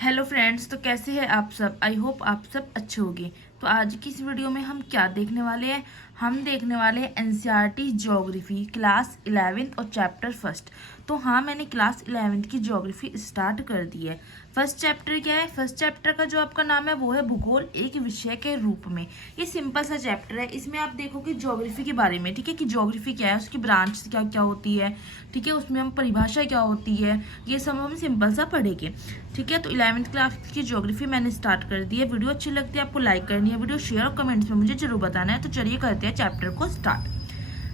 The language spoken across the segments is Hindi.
हेलो फ्रेंड्स, तो कैसे हैं आप सब। आई होप आप सब अच्छे होंगे। तो आज की इस वीडियो में हम क्या देखने वाले हैं। हम देखने वाले हैं एनसीईआरटी ज्योग्राफी क्लास 11th और चैप्टर फर्स्ट। तो हाँ, मैंने क्लास 11th की ज्योग्राफी स्टार्ट कर दी है। फर्स्ट चैप्टर क्या है। फर्स्ट चैप्टर का जो आपका नाम है वो है भूगोल एक विषय के रूप में। ये सिंपल सा चैप्टर है। इसमें आप देखोगे ज्योग्राफी के बारे में, ठीक है, कि ज्योग्राफी क्या है, उसकी ब्रांच क्या क्या होती है, ठीक है, उसमें हम परिभाषा क्या होती है, ये सब हम सिंपल सा पढ़ेंगे। ठीक है, तो 11th क्लास की ज्योग्राफी मैंने स्टार्ट कर दी है। वीडियो अच्छी लगती है आपको लाइक करनी है, वीडियो शेयर और कमेंट्स में मुझे जरूर बताना है। तो चलिए करते हैं चैप्टर को स्टार्ट।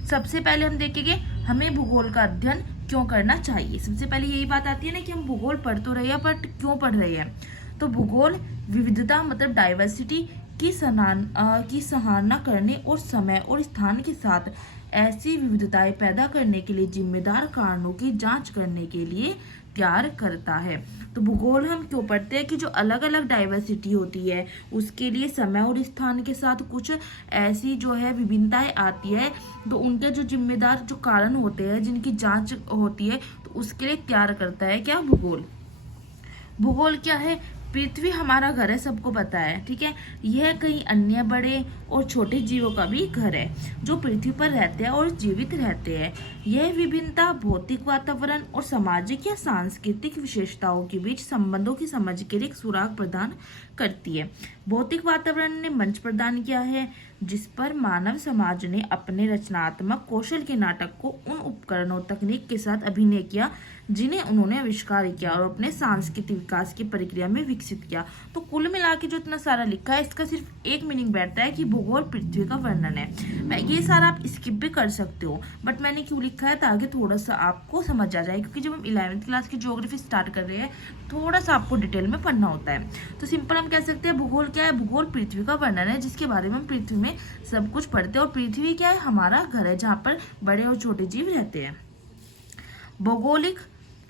सबसे पहले हम देखेंगे हमें भूगोल का अध्ययन क्यों करना चाहिए। सबसे पहले यही बात आती है ना कि हम भूगोल पढ़ तो रहे हैं, बट क्यों पढ़ रहे हैं। तो भूगोल विविधता मतलब डाइवर्सिटी की सराहना करने और समय और स्थान के साथ ऐसी विविधताएं पैदा करने के लिए जिम्मेदार कारणों की जांच करने के लिए तैयार करता है। तो भूगोल हम क्यों पढ़ते हैं कि जो अलग अलग डाइवर्सिटी होती है उसके लिए समय और स्थान के साथ कुछ ऐसी जो है विभिन्नताएं आती है, तो उनके जो जिम्मेदार जो कारण होते हैं जिनकी जांच होती है, तो उसके लिए तैयार करता है क्या भूगोल। भूगोल क्या है। पृथ्वी हमारा घर है, सबको पता है, ठीक है। यह कई अन्य बड़े और छोटे जीवों का भी घर है जो पृथ्वी पर रहते हैं और जीवित रहते हैं। यह विभिन्नता भौतिक वातावरण और सामाजिक या सांस्कृतिक विशेषताओं के बीच संबंधों की समझ के लिए एक सुराग प्रदान करती है। भौतिक वातावरण ने मंच प्रदान किया है जिस पर मानव समाज ने अपने रचनात्मक कौशल के नाटक को उन उपकरणों तकनीक के साथ अभिनय किया जिन्हें उन्होंने आविष्कार किया और अपने सांस्कृतिक विकास की प्रक्रिया में विकसित किया। तो कुल मिला के जो इतना सारा लिखा है इसका सिर्फ एक मीनिंग बैठता है कि भूगोल पृथ्वी का वर्णन है। मैं ये सारा आप स्किप भी कर सकते हो, बट मैंने क्यों लिखा है ताकि थोड़ा सा आपको समझ आ जाए, क्योंकि जब हम 11th क्लास की ज्योग्राफी स्टार्ट कर रहे हैं थोड़ा सा आपको डिटेल में पढ़ना होता है। तो सिंपल हम कह सकते हैं भूगोल क्या है। भूगोल पृथ्वी का वर्णन है जिसके बारे में हम पृथ्वी में सब कुछ पढ़ते हैं, और पृथ्वी क्या है, हमारा घर है जहाँ पर बड़े और छोटे जीव रहते हैं। भौगोलिक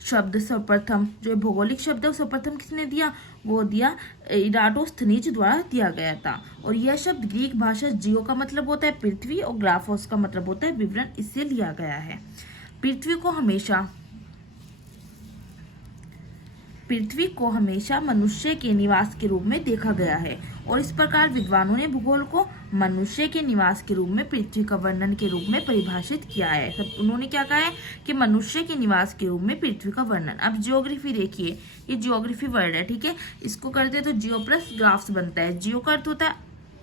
शब्द सर्वप्रथम जो भौगोलिक शब्द है सर्वप्रथम किसने दिया, वो दिया इराटोस्थनीज द्वारा दिया गया था। और यह शब्द ग्रीक भाषा जियो का मतलब होता है पृथ्वी और ग्राफोस का मतलब होता है विवरण, इससे लिया गया है। पृथ्वी को हमेशा मनुष्य के निवास के रूप में देखा गया है, और इस प्रकार विद्वानों ने भूगोल को मनुष्य के निवास के रूप में पृथ्वी का वर्णन के रूप में परिभाषित किया है। सब उन्होंने क्या कहा है कि मनुष्य के निवास के रूप में पृथ्वी का वर्णन। अब ज्योग्राफी देखिए, ये ज्योग्राफी वर्ड है, ठीक है। इसको करते तो जियो प्लस ग्राफ्स बनता है। जियो का अर्थ होता है,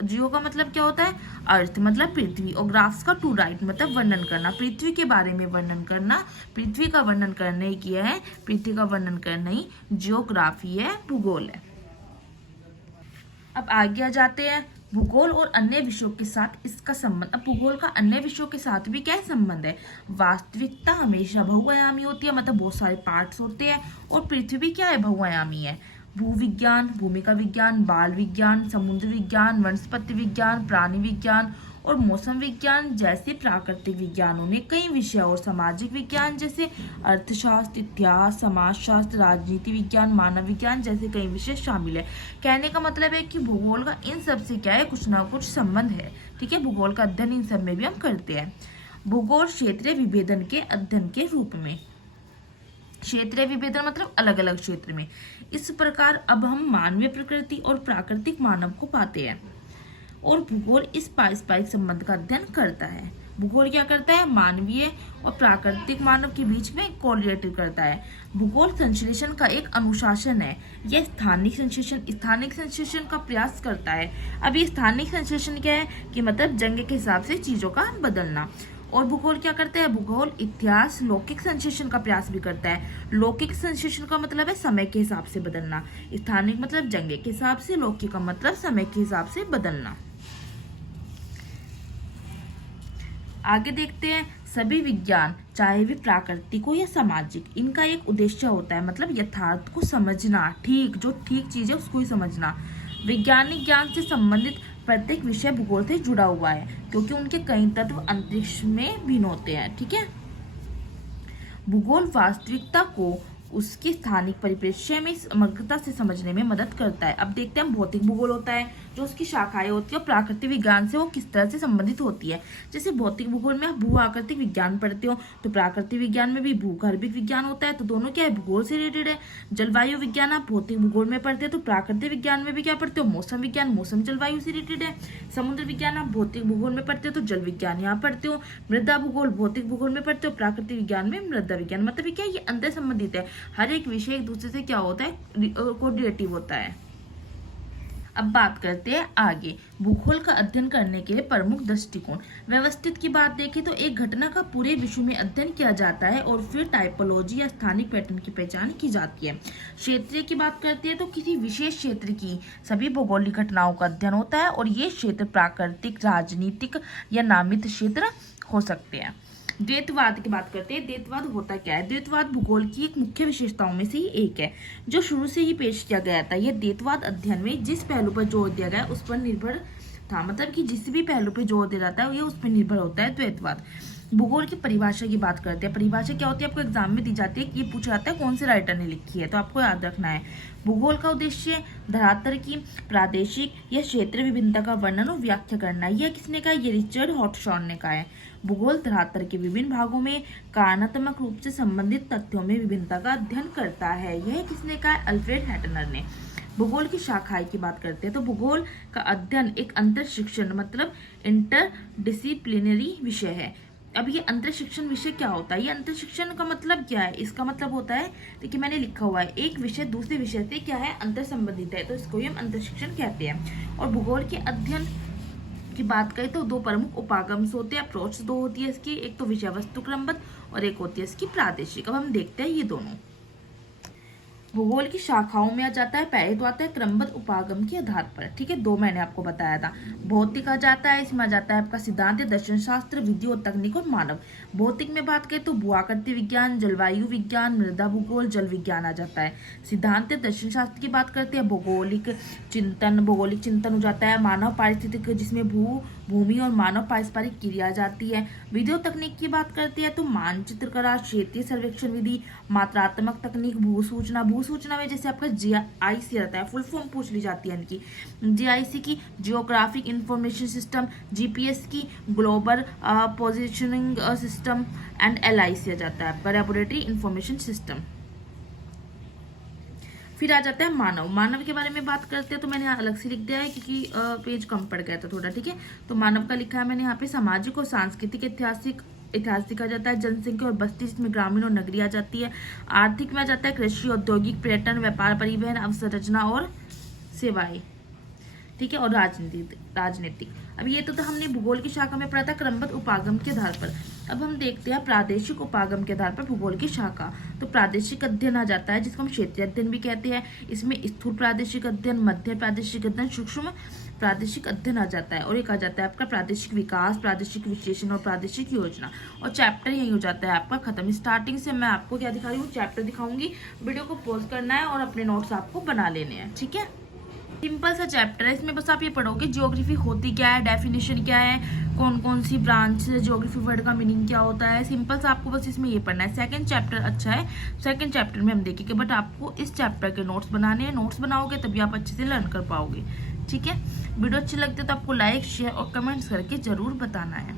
जियो का मतलब क्या होता है, अर्थ मतलब पृथ्वी, और ग्राफ्स का टू राइट मतलब वर्णन करना, पृथ्वी के बारे में वर्णन करना। पृथ्वी का वर्णन करने ही किया है, पृथ्वी का वर्णन करना ही जियोग्राफी है, भूगोल है। अब आगे आ जाते हैं भूगोल और अन्य विषयों के साथ इसका संबंध। अब भूगोल का अन्य विषयों के साथ भी क्या संबंध है। वास्तविकता हमेशा बहुआयामी होती है, मतलब बहुत सारे पार्ट्स होते हैं, और पृथ्वी क्या है, बहुआयामी है। भूविज्ञान, भूमिका विज्ञान, बाल विज्ञान, समुद्र विज्ञान, वनस्पति विज्ञान, प्राणी विज्ञान और मौसम विज्ञान जैसे प्राकृतिक विज्ञानों ने कई विषय और सामाजिक विज्ञान जैसे अर्थशास्त्र, इतिहास, समाजशास्त्र, राजनीति विज्ञान, मानव विज्ञान जैसे कई विषय शामिल है। कहने का मतलब है कि भूगोल का इन सब से क्या है, कुछ ना कुछ संबंध है, ठीक है। भूगोल का अध्ययन इन सब में भी हम करते हैं। भूगोल क्षेत्रीय विभेदन के अध्ययन के रूप में। क्षेत्रीय विभेदन मतलब अलग अलग क्षेत्र में। इस प्रकार अब हम मानवीय प्रकृति और प्राकृतिक मानव को पाते हैं, और भूगोल इस पारस्परिक संबंध का अध्ययन करता है। भूगोल क्या करता है, मानवीय और प्राकृतिक मानव के बीच में कोरिलेट करता है। भूगोल संश्लेषण का एक अनुशासन है। यह स्थानिक संश्लेषण का प्रयास करता है। अब ये स्थानिक संश्लेषण क्या है कि मतलब जंग के हिसाब से चीजों का बदलना। और भूगोल क्या करता है, भूगोल इतिहास लौकिक संश्लेषण का प्रयास भी करता है। लौकिक संश्लेषण का मतलब है समय के हिसाब से बदलना, स्थानिक मतलब जंग के हिसाब से, लौकिक का मतलब समय के हिसाब से बदलना। आगे देखते हैं सभी विज्ञान चाहे वे प्राकृतिक हो या सामाजिक, इनका एक उद्देश्य होता है, मतलब यथार्थ को समझना, जो ठीक चीज है उसको ही समझना। वैज्ञानिक ज्ञान से संबंधित प्रत्येक विषय भूगोल से जुड़ा हुआ है, क्योंकि उनके कई तत्व अंतरिक्ष में भिन्न होते हैं, ठीक है। भूगोल वास्तविकता को उसके स्थानिक परिप्रेक्ष्य में समग्रता से समझने में मदद करता है। अब देखते हैं भौतिक भूगोल होता है, जो उसकी शाखाएं होती है और प्राकृतिक विज्ञान से वो किस तरह से संबंधित होती है। जैसे भौतिक भूगोल में आप भू आकृतिक विज्ञान पढ़ते हो, तो प्राकृतिक विज्ञान में भी भूगर्भिक विज्ञान होता है, तो दोनों क्या है, भूगोल से रिलेटेड है। जलवायु विज्ञान आप भौतिक भूगोल में पढ़ते हो, तो प्राकृतिक विज्ञान में भी क्या पढ़ते हो, मौसम विज्ञान, मौसम जलवायु से रिलेटेड है। समुद्र विज्ञान आप भौतिक भूगोल में पढ़ते हो, तो जल विज्ञान यहाँ पढ़ते हो। मृदा भूगोल भौतिक भूगोल में पढ़ते हो, प्राकृतिक विज्ञान में मृदा विज्ञान। मतलब क्या, ये अंतर संबंधित है। हर एक विषय एक दूसरे से क्या होता है, कोरिलेटिव होता है। अब बात करते हैं आगे, भूगोल का अध्ययन करने के लिए प्रमुख दृष्टिकोण। व्यवस्थित की बात देखें तो एक घटना का पूरे विश्व में अध्ययन किया जाता है और फिर टाइपोलॉजी या स्थानिक पैटर्न की पहचान की जाती है। क्षेत्रीय की बात करते हैं तो किसी विशेष क्षेत्र की सभी भौगोलिक घटनाओं का अध्ययन होता है और ये क्षेत्र प्राकृतिक, राजनीतिक या नामित क्षेत्र हो सकते हैं। द्वैतवाद की बात करते हैं। द्वैतवाद होता क्या है? द्वैतवाद भूगोल की एक मुख्य विशेषताओं में से ही एक है, जो शुरू से ही पेश किया गया था। यह द्वैतवाद अध्ययन में जिस पहलू पर जोर दिया गया उस पर निर्भर था। मतलब कि जिस भी पहलू पर जोर दिया जाता है ये उस पर निर्भर होता है द्वैतवाद। भूगोल की परिभाषा की बात करते हैं। परिभाषा क्या होती है, आपको एग्जाम में दी जाती है कि ये पूछा जाता है कौन से राइटर ने लिखी है, तो आपको याद रखना है। भूगोल का उद्देश्य धरातल की प्रादेशिक या क्षेत्रीय विभिन्नता का वर्णन और व्याख्या करना है। यह किसने कहा? ये रिचर्ड हॉटशॉन ने कहा है। भूगोल धरातल के विभिन्न भागों में कारणात्मक रूप से संबंधित तथ्यों में विभिन्नता का अध्ययन करता है। यह किसने कहा? अल्फ्रेड हैटनर ने। भूगोल की शाखाएं की बात करते हैं तो भूगोल का अध्ययन एक अंतर शिक्षण मतलब इंटरडिसिप्लिनरी विषय है। अब ये अंतर शिक्षण विषय क्या होता है? ये अंतर शिक्षण का मतलब क्या है? इसका मतलब होता है, देखिए मैंने लिखा हुआ है, एक विषय दूसरे विषय से क्या है, अंतर संबंधित है, तो इसको ही हम अंतर शिक्षण कहते हैं। और भूगोल के अध्ययन की बात करें तो दो प्रमुख उपागम होते हैं, अप्रोच दो होती है इसकी, एक तो विषय वस्तु क्रमबद्ध और एक होती है इसकी प्रादेशिक। अब हम देखते हैं ये दोनों। भूगोल की शाखाओं में आ जाता है, पहले तो आता है क्रमबद्ध उपागम के आधार पर, ठीक है, दो मैंने आपको बताया था। भौतिक आ जाता है, इसमें आ जाता है आपका सिद्धांत, दर्शन शास्त्र, विधि और तकनीक और मानव। भौतिक में बात करें तो भूआकृति विज्ञान, जलवायु विज्ञान, मृदा भूगोल, जल विज्ञान आ जाता है। सिद्धांत दर्शन शास्त्र की बात करते हैं, भौगोलिक चिंतन हो जाता है। मानव पारिस्थितिक, जिसमें भूमि और मानव पारस्परिक क्रिया जाती है। विधि और तकनीक की बात करते हैं तो मानचित्र करा, क्षेत्रीय सर्वेक्षण विधि, मात्रात्मक तकनीक, भूसूचना में जैसे आपका GIS रहता है, फुल फॉर्म पूछ ली जाती है इनकी। GIS की जियोग्राफिक इंफॉर्मेशन सिस्टम, GPS की global positioning system and LIC आ जाता है आपका लैबोरेटरी इंफॉर्मेशन सिस्टम। फिर आ जाता है मानव के बारे में बात करते हैं तो मैंने यहाँ अलग से लिख दिया है क्योंकि पेज कम पड़ गया था थोड़ा, ठीक है। तो मानव का लिखा है मैंने यहाँ पे सामाजिक और सांस्कृतिक ऐतिहासिक आ जाता है। जनसंख्या और बस्ती, जिसमें ग्रामीण और नगरीय आ जाती है। आर्थिक में आ जाता है कृषि, औद्योगिक, पर्यटन, व्यापार, परिवहन, अवसंरचना और सेवाएं, ठीक है। और राजनीतिक। अब ये तो हमने भूगोल की शाखा में पढ़ा था क्रमबद्ध उपागम के आधार पर। अब हम देखते हैं प्रादेशिक उपागम के आधार पर भूगोल की शाखा। तो प्रादेशिक अध्ययन आ जाता है, जिसको हम क्षेत्रीय अध्ययन भी कहते हैं। इसमें स्थूल प्रादेशिक अध्ययन, मध्य प्रादेशिक अध्ययन, सूक्ष्म प्रादेशिक अध्ययन आ जाता है। और एक आ जाता है आपका प्रादेशिक विकास, प्रादेशिक विश्लेषण और प्रादेशिक योजना। और चैप्टर यही हो जाता है आपका खत्म। स्टार्टिंग से मैं आपको क्या दिखा रही हूँ, चैप्टर दिखाऊंगी। वीडियो को पॉज करना है और अपने नोट्स आपको बना लेने हैं, ठीक है। सिंपल सा चैप्टर है, इसमें बस आप ये पढ़ोगे ज्योग्राफी होती क्या है, डेफिनेशन क्या है, कौन कौन सी ब्रांच है, ज्योग्राफी वर्ड का मीनिंग क्या होता है। सिंपल सा आपको बस इसमें ये पढ़ना है। सेकंड चैप्टर अच्छा है, सेकंड चैप्टर में हम देखेंगे, बट आपको इस चैप्टर के नोट्स बनाने हैं। नोट्स बनाओगे तभी आप अच्छे से लर्न कर पाओगे, ठीक है। वीडियो अच्छी लगती है तो आपको लाइक, शेयर और कमेंट्स करके जरूर बताना है।